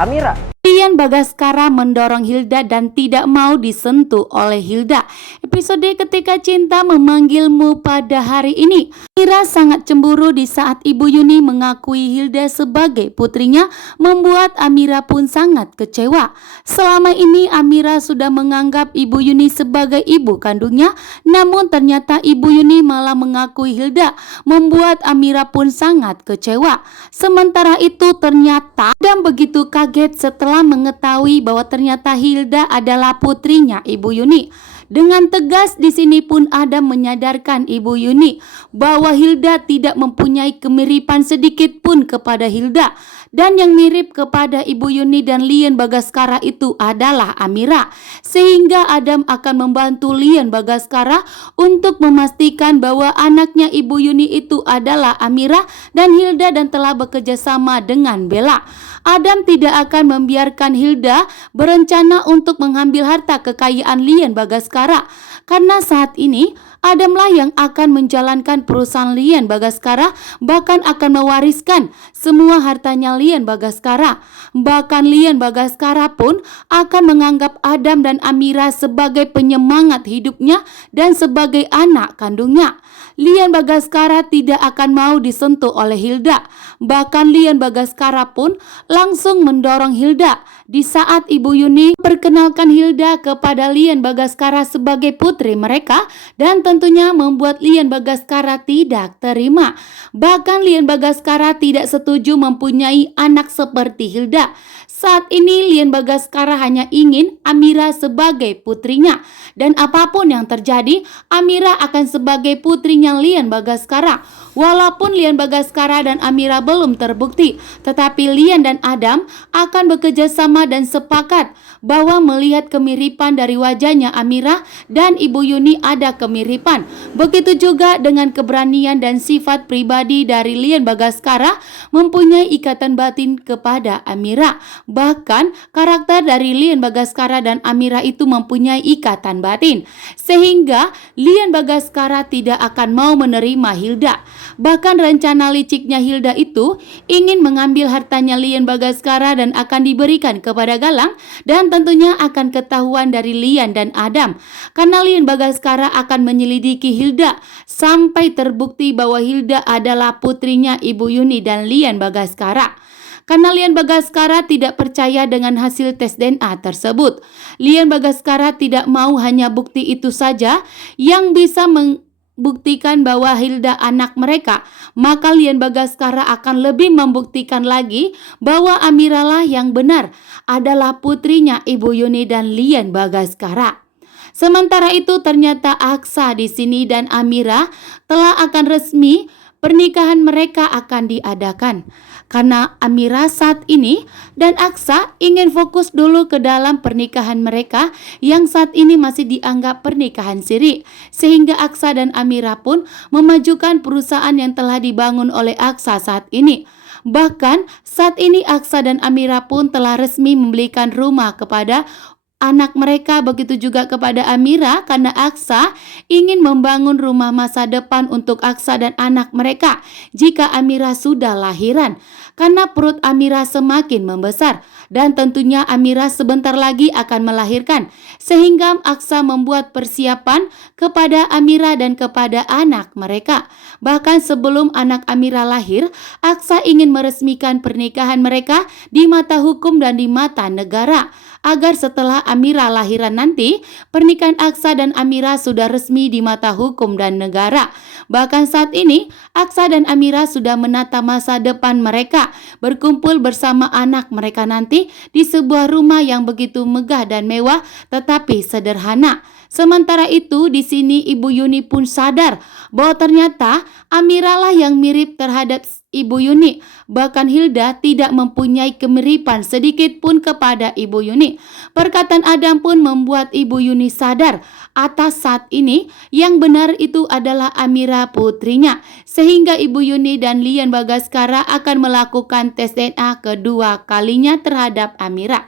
Amira. Lian Bagaskara mendorong Hilda dan tidak mau disentuh oleh Hilda. Episode Ketika Cinta Memanggilmu pada hari ini. Amira sangat cemburu di saat Ibu Yuni mengakui Hilda sebagai putrinya, membuat Amira pun sangat kecewa. Selama ini Amira sudah menganggap Ibu Yuni sebagai ibu kandungnya, namun ternyata Ibu Yuni malah mengakui Hilda, membuat Amira pun sangat kecewa. Sementara itu ternyata Adam begitu kaget setelah mengetahui bahwa ternyata Hilda adalah putrinya Ibu Yuni. Dengan tegas di sini pun Adam menyadarkan Ibu Yuni bahwa Hilda tidak mempunyai kemiripan sedikit pun kepada Hilda, dan yang mirip kepada Ibu Yuni dan Lian Bagaskara itu adalah Amira. Sehingga Adam akan membantu Lian Bagaskara untuk memastikan bahwa anaknya Ibu Yuni itu adalah Amira dan Hilda, dan telah bekerja sama dengan Bella. Adam tidak akan membiarkan Hilda berencana untuk mengambil harta kekayaan Lian Bagaskara, karena saat ini Adamlah yang akan menjalankan perusahaan Lian Bagaskara, bahkan akan mewariskan semua hartanya Lian Bagaskara. Bahkan Lian Bagaskara pun akan menganggap Adam dan Amira sebagai penyemangat hidupnya dan sebagai anak kandungnya. Lian Bagaskara tidak akan mau disentuh oleh Hilda. Bahkan Lian Bagaskara pun langsung mendorong Hilda di saat Ibu Yuni perkenalkan Hilda kepada Lian Bagaskara sebagai putri mereka, dan tentunya membuat Lian Bagaskara tidak terima. Bahkan Lian Bagaskara tidak setuju mempunyai anak seperti Hilda. Saat ini Lian Bagaskara hanya ingin Amira sebagai putrinya, dan apapun yang terjadi Amira akan sebagai putrinya Lian Bagaskara. Walaupun Lian Bagaskara dan Amira belum terbukti, tetapi Lian dan Adam akan bekerja sama dan sepakat bahwa melihat kemiripan dari wajahnya Amira dan Ibu Yuni ada kemiripan. Begitu juga dengan keberanian dan sifat pribadi dari Lian Bagaskara mempunyai ikatan batin kepada Amira. Bahkan karakter dari Lian Bagaskara dan Amira itu mempunyai ikatan batin, sehingga Lian Bagaskara tidak akan mau menerima Hilda. Bahkan rencana liciknya Hilda itu ingin mengambil hartanya Lian Bagaskara dan akan diberikan kepada Galang, dan tentunya akan ketahuan dari Lian dan Adam, karena Lian Bagaskara akan menyelidiki Hilda sampai terbukti bahwa Hilda adalah putrinya Ibu Yuni dan Lian Bagaskara. Karena Lian Bagaskara tidak percaya dengan hasil tes DNA tersebut, Lian Bagaskara tidak mau hanya bukti itu saja yang bisa membuktikan bahwa Hilda anak mereka, maka Lian Bagaskara akan lebih membuktikan lagi bahwa Amira lah yang benar adalah putrinya Ibu Yuni dan Lian Bagaskara. Sementara itu ternyata Aksa di sini dan Amira telah akan resmi pernikahan mereka akan diadakan. Karena Amira saat ini dan Aksa ingin fokus dulu ke dalam pernikahan mereka yang saat ini masih dianggap pernikahan siri. Sehingga Aksa dan Amira pun memajukan perusahaan yang telah dibangun oleh Aksa saat ini. Bahkan saat ini Aksa dan Amira pun telah resmi membelikan rumah kepada anak mereka, begitu juga kepada Amira, karena Aksa ingin membangun rumah masa depan untuk Aksa dan anak mereka jika Amira sudah lahiran. Karena perut Amira semakin membesar dan tentunya Amira sebentar lagi akan melahirkan, sehingga Aksa membuat persiapan kepada Amira dan kepada anak mereka. Bahkan sebelum anak Amira lahir, Aksa ingin meresmikan pernikahan mereka di mata hukum dan di mata negara, agar setelah Amira lahiran nanti, pernikahan Aksa dan Amira sudah resmi di mata hukum dan negara. Bahkan saat ini, Aksa dan Amira sudah menata masa depan mereka, berkumpul bersama anak mereka nanti di sebuah rumah yang begitu megah dan mewah, tetapi sederhana. Sementara itu di sini Ibu Yuni pun sadar bahwa ternyata Amira lah yang mirip terhadap Ibu Yuni. Bahkan Hilda tidak mempunyai kemiripan sedikit pun kepada Ibu Yuni. Perkataan Adam pun membuat Ibu Yuni sadar atas saat ini yang benar itu adalah Amira putrinya. Sehingga Ibu Yuni dan Lian Bagaskara akan melakukan tes DNA kedua kalinya terhadap Amira.